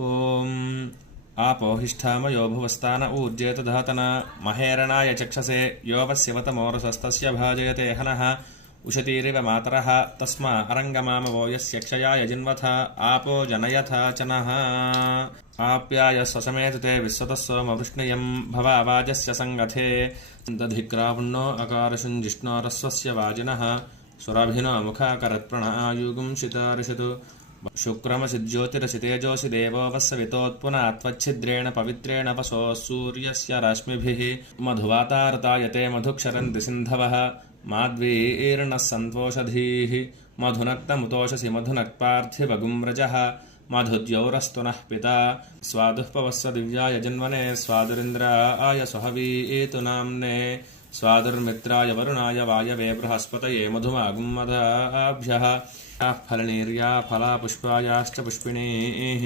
ॐ आपोहिष्ठामयो भुवस्तान ऊर्जेत दहतन महेरणाय चक्षसे यो वस्यवतमोरसस्तस्य भाजयते हनः उशतीरिव मातरः तस्मा अरङ्गमामवो यस्य क्षयाय जिन्वथ आपो जनयथा च नः आप्याय स्वसमेत ते विश्वतः सोमवृष्णियं भवावाजस्य सङ्गथे दधिक्रावुन्नो अकारशुञ्जिष्णोरस्वस्य वाजिनः सुरभिनो मुखाकरत्प्रणआयुगुं शितारिषतु शुक्रमसिज्योतिरसितेजोऽसि देवो वस्सवितोत्पुना त्वच्छिद्रेण पवित्रेण पशो सूर्यस्य रश्मिभिः मधुवातारतायते मधुक्षरन्ति सिन्धवः माध्वीर्नः सन्त्वोषधीः मधुनक्तमुतोषसि मधुनक्पार्थिवगुम्रजः मधुद्यौरस्तु नः पिता स्वादुःपवस्व दिव्याय जन्मने स्वादुरिन्द्राय सुहवीतु नाम्ने स्वादुर्मित्राय वरुणाय वायवे बृहस्पतये मधुमागुम्मदाभ्यः फलनीर्या फला पुष्पायाश्च पुष्पिणीः